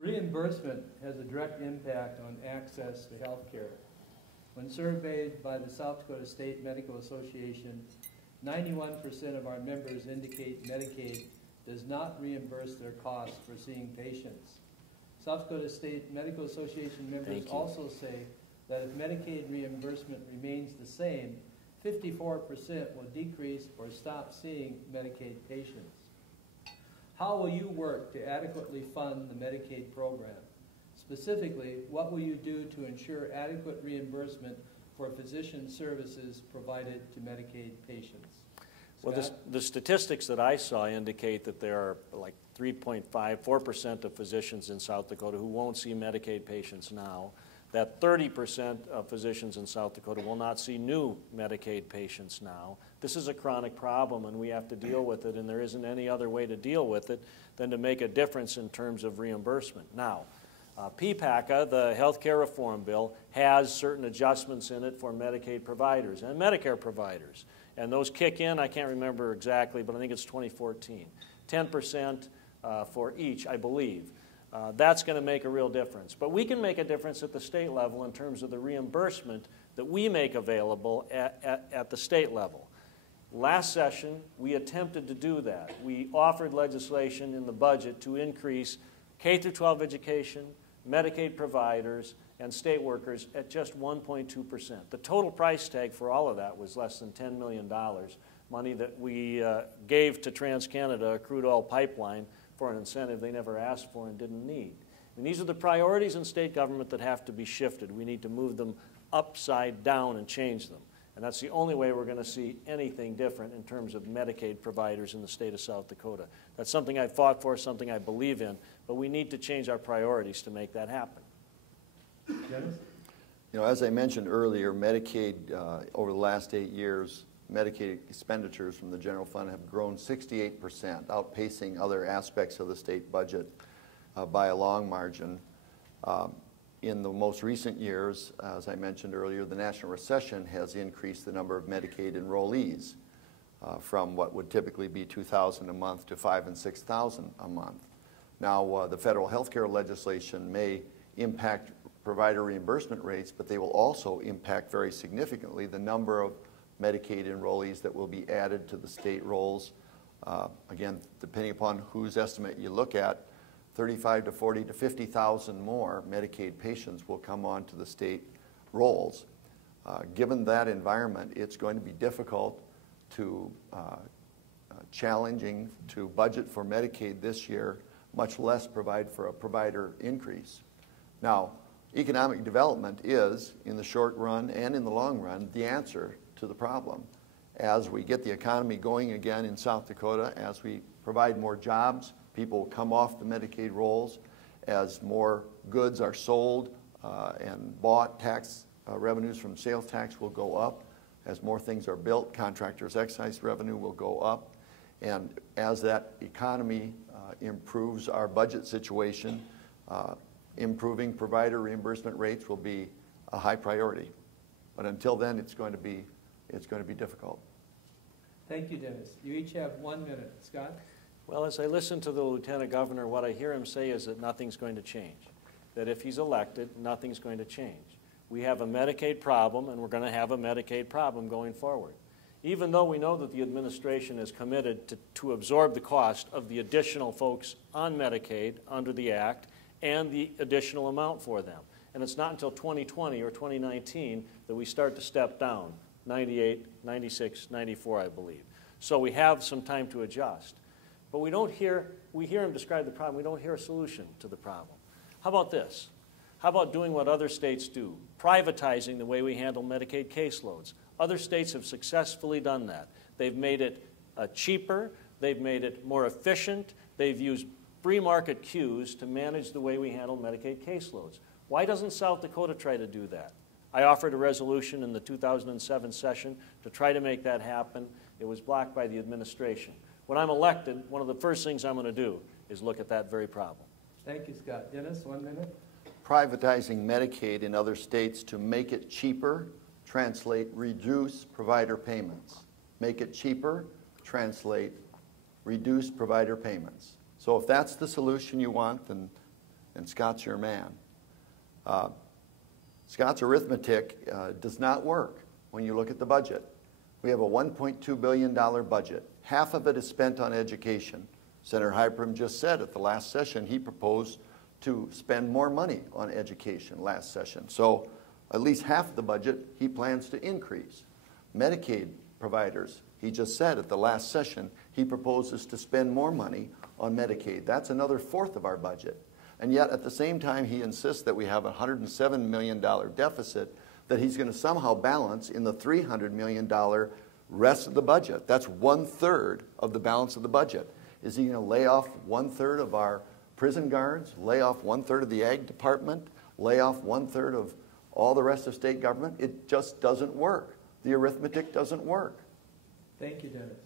Reimbursement has a direct impact on access to health care. When surveyed by the South Dakota State Medical Association, 91% of our members indicate Medicaid does not reimburse their costs for seeing patients. South Dakota State Medical Association members also say that if Medicaid reimbursement remains the same, 54% will decrease or stop seeing Medicaid patients. How will you work to adequately fund the Medicaid program? Specifically, what will you do to ensure adequate reimbursement for physician services provided to Medicaid patients? Scott? Well, the statistics that I saw indicate that there are like 4% of physicians in South Dakota who won't see Medicaid patients now, that 30% of physicians in South Dakota will not see new Medicaid patients now. This is a chronic problem, and we have to deal with it, and there isn't any other way to deal with it than to make a difference in terms of reimbursement. Now, PPACA, the Health Care Reform Bill, has certain adjustments in it for Medicaid providers and Medicare providers. And those kick in, I can't remember exactly, but I think it's 2014. 10% for each, I believe. That's going to make a real difference. But we can make a difference at the state level in terms of the reimbursement that we make available at the state level. Last session, we attempted to do that. We offered legislation in the budget to increase K-12 education, Medicaid providers, and state workers at just 1.2%. The total price tag for all of that was less than $10 million, money that we gave to TransCanada, a crude oil pipeline, for an incentive they never asked for and didn't need. And these are the priorities in state government that have to be shifted. We need to move them upside down and change them. And that's the only way we're going to see anything different in terms of Medicaid providers in the state of South Dakota. That's something I fought for, something I believe in, but we need to change our priorities to make that happen. Dennis? You know, as I mentioned earlier, Medicaid, over the last 8 years, Medicaid expenditures from the general fund have grown 68%, outpacing other aspects of the state budget by a long margin. In the most recent years, as I mentioned earlier, the national recession has increased the number of Medicaid enrollees from what would typically be 2,000 a month to 5,000 and 6,000 a month. Now, the federal health care legislation may impact provider reimbursement rates, but they will also impact very significantly the number of Medicaid enrollees that will be added to the state rolls. Again, depending upon whose estimate you look at, 35 to 40 to 50,000 more Medicaid patients will come onto the state rolls. Given that environment, it's going to be difficult to, challenging to budget for Medicaid this year, much less provide for a provider increase. Now, economic development is, in the short run and in the long run, the answer to the problem. As we get the economy going again in South Dakota, as we provide more jobs, people come off the Medicaid rolls, as more goods are sold and bought, tax revenues from sales tax will go up. As more things are built, contractors' excise revenue will go up. And as that economy improves our budget situation, improving provider reimbursement rates will be a high priority. But until then, it's going to be difficult. Thank you, Dennis. You each have 1 minute. Scott? Well, as I listen to the Lieutenant Governor, what I hear him say is that nothing's going to change, that if he's elected, nothing's going to change. We have a Medicaid problem, and we're going to have a Medicaid problem going forward. Even though we know that the administration is committed to absorb the cost of the additional folks on Medicaid under the Act and the additional amount for them. And it's not until 2020 or 2019 that we start to step down, 98, 96, 94, I believe. So we have some time to adjust. But we hear him describe the problem, we don't hear a solution to the problem. How about this? How about doing what other states do? Privatizing the way we handle Medicaid caseloads. Other states have successfully done that. They've made it cheaper, they've made it more efficient, they've used free market queues to manage the way we handle Medicaid caseloads. Why doesn't South Dakota try to do that? I offered a resolution in the 2007 session to try to make that happen. It was blocked by the administration. When I'm elected, one of the first things I'm going to do is look at that very problem. Thank you, Scott. Dennis, 1 minute. Privatizing Medicaid in other states to make it cheaper, translate reduce provider payments. Make it cheaper, translate reduce provider payments. So if that's the solution you want, then and Scott's your man. Scott's arithmetic does not work when you look at the budget. We have a $1.2 billion budget. Half of it is spent on education. Senator Heidepriem just said at the last session he proposed to spend more money on education last session. So at least half the budget he plans to increase. Medicaid providers, he just said at the last session he proposes to spend more money on Medicaid. That's another fourth of our budget. And yet at the same time he insists that we have a $107 million deficit that he's going to somehow balance in the $300 million rest of the budget. That's 1/3 of the balance of the budget. Is he going to lay off 1/3 of our prison guards, lay off 1/3 of the ag department, lay off 1/3 of all the rest of state government? It just doesn't work. The arithmetic doesn't work. Thank you, Dennis.